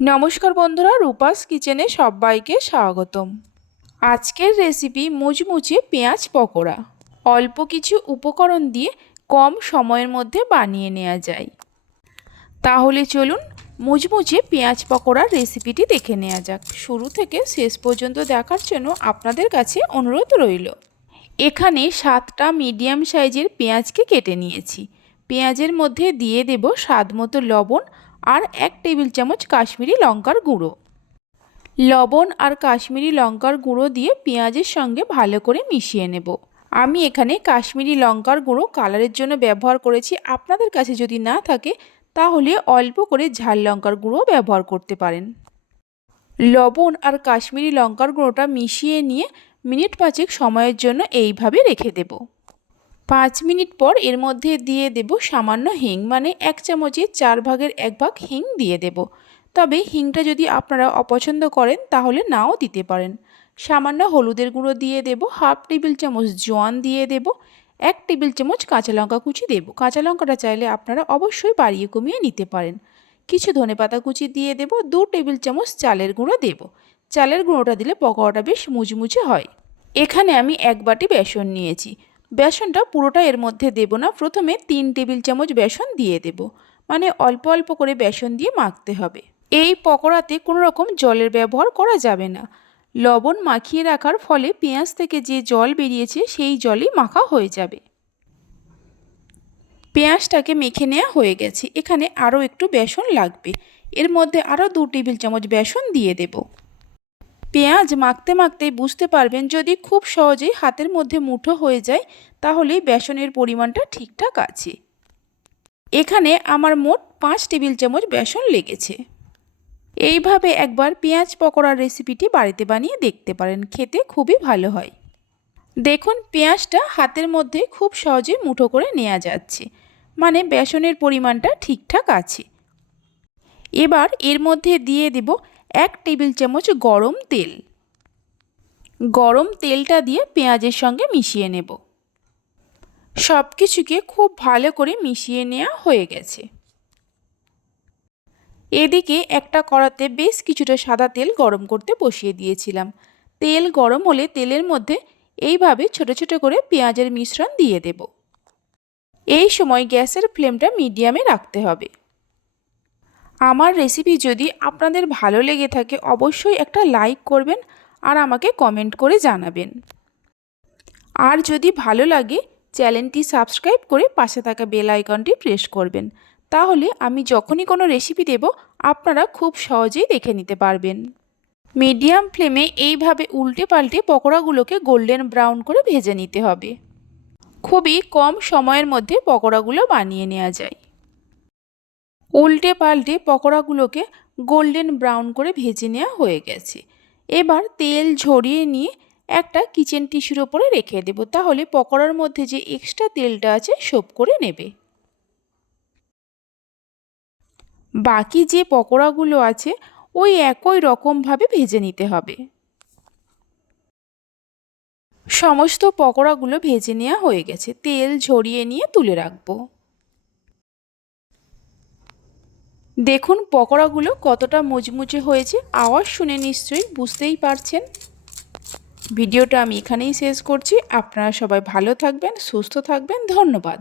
নমস্কার বন্ধুরা, রূপাস কিচেনে সবাইকে স্বাগতম। আজকের রেসিপি মুচমুচে পেঁয়াজ পকোড়া। অল্প কিছু উপকরণ দিয়ে কম সময়ের মধ্যে বানিয়ে নেওয়া যায়। তাহলে চলুন মুচমুচে পেঁয়াজ পকোড়ার রেসিপিটি দেখে নেওয়া যাক। শুরু থেকে শেষ পর্যন্ত দেখার জন্য আপনাদের কাছে অনুরোধ রইল। এখানে সাতটা মিডিয়াম সাইজের পেঁয়াজকে কেটে নিয়েছি। পেঁয়াজের মধ্যে দিয়ে দেব স্বাদ মতো লবণ আর এক টেবিল চামচ কাশ্মীরি লঙ্কার গুঁড়ো। লবণ আর কাশ্মীরি লঙ্কার গুঁড়ো দিয়ে পেঁয়াজের সঙ্গে ভালো করে মিশিয়ে নেব। আমি এখানে কাশ্মীরি লঙ্কার গুঁড়ো কালারের জন্য ব্যবহার করেছি। আপনাদের কাছে যদি না থাকে, তাহলে অল্প করে ঝাল লঙ্কার গুঁড়ো ব্যবহার করতে পারেন। লবণ আর কাশ্মীরি লঙ্কার গুঁড়োটা মিশিয়ে নিয়ে মিনিট পাঁচেক সময়ের জন্য এইভাবে রেখে দেব। পাঁচ মিনিট পর এর মধ্যে দিয়ে দেব সামান্য হিং মানে এক চামচের চার ভাগের এক ভাগ হিং দিয়ে দেব। তবে হিংটা যদি আপনারা অপছন্দ করেন, তাহলে নাও দিতে পারেন। সামান্য হলুদের গুঁড়ো দিয়ে দেব, হাফ টেবিল চামচ জোয়ান দিয়ে দেব, এক টেবিল চামচ কাঁচা লঙ্কা কুচি দেব। কাঁচা লঙ্কাটা চাইলে আপনারা অবশ্যই বাড়িয়ে কমিয়ে নিতে পারেন। কিছু ধনে পাতা কুচি দিয়ে দেব, দু টেবিল চামচ চালের গুঁড়ো দেব। চালের গুঁড়োটা দিলে পকোড়াটা বেশ মুচমুচে হয়। এখানে আমি এক বাটি বেসন নিয়েছি। বেসনটা পুরোটা এর মধ্যে দেব না। প্রথমে তিন টেবিল চামচ বেসন দিয়ে দেব। মানে অল্প অল্প করে বেসন দিয়ে মাখতে হবে। এই পকোড়াতে কোনো রকম জলের ব্যবহার করা যাবে না। লবণ মাখিয়ে রাখার ফলে পেঁয়াজ থেকে যে জল বেরিয়েছে সেই জলই মাখা হয়ে যাবে। পেঁয়াজটাকে মেখে নেওয়া হয়ে গেছে। এখানে আরও একটু বেসন লাগবে। এর মধ্যে আরও দু টেবিল চামচ বেসন দিয়ে দেব। পেঁয়াজ মাখতে মাখতে বুঝতে পারবেন যদি খুব সহজেই হাতের মধ্যে মুঠো হয়ে যায় তাহলে বেসনের পরিমাণটা ঠিকঠাক আছে। এখানে আমার মোট পাঁচ টেবিল চামচ বেসন লেগেছে। এইভাবে একবার পেঁয়াজ পকোড়ার রেসিপিটি বাড়িতে বানিয়ে দেখতে পারেন, খেতে খুবই ভালো হয়। দেখুন, পেঁয়াজটা হাতের মধ্যে খুব সহজে মুঠো করে নেওয়া যাচ্ছে মানে বেসনের পরিমাণটা ঠিকঠাক আছে। এবার এর মধ্যে দিয়ে দেব এক টেবিল চামচ গরম তেল। গরম তেলটা দিয়ে পেঁয়াজের সঙ্গে মিশিয়ে নেব। সব কিছুকে খুব ভালো করে মিশিয়ে নেওয়া হয়ে গেছে। এদিকে একটা কড়াতে বেশ কিছুটা সাদা তেল গরম করতে বসিয়ে দিয়েছিলাম। তেল গরম হলে তেলের মধ্যে এইভাবে ছোট ছোট করে পেঁয়াজের মিশ্রণ দিয়ে দেব। এই সময় গ্যাসের ফ্লেমটা মিডিয়ামে রাখতে হবে। আমার রেসিপি যদি আপনাদের ভালো লেগে থাকে, অবশ্যই একটা লাইক করবেন আর আমাকে কমেন্ট করে জানাবেন। আর যদি ভালো লাগে, চ্যানেলটি সাবস্ক্রাইব করে পাশে থাকা বেল আইকনটি প্রেস করবেন। তাহলে আমি যখনই কোনো রেসিপি দেব, আপনারা খুব সহজেই দেখে নিতে পারবেন। মিডিয়াম ফ্লেমে এইভাবে উল্টে পাল্টে পকোড়াগুলোকে গোল্ডেন ব্রাউন করে ভেজে নিতে হবে। খুবই কম সময়ের মধ্যে পকোড়াগুলো বানিয়ে নেওয়া যায়। উল্টে পাল্টে পকোড়াগুলোকে গোল্ডেন ব্রাউন করে ভেজে নেওয়া হয়ে গেছে। এবার তেল ঝরিয়ে নিয়ে একটা কিচেন টিস্যুর ওপরে রেখে দেবো। তাহলে পকোড়ার মধ্যে যে এক্সট্রা তেলটা আছে সোপ করে নেবে। বাকি যে পকোড়াগুলো আছে, ওই একই রকমভাবে ভেজে নিতে হবে। সমস্ত পকোড়াগুলো ভেজে নেওয়া হয়ে গেছে। তেল ঝরিয়ে নিয়ে তুলে রাখব। দেখুন পকোড়াগুলো কতটা মুচমুচে হয়েছে। আওয়াজ শুনে নিশ্চয়ই বুঝতেই পারছেন। ভিডিওটা আমি এখানেই শেষ করছি। আপনারা সবাই ভালো থাকবেন, সুস্থ থাকবেন। ধন্যবাদ।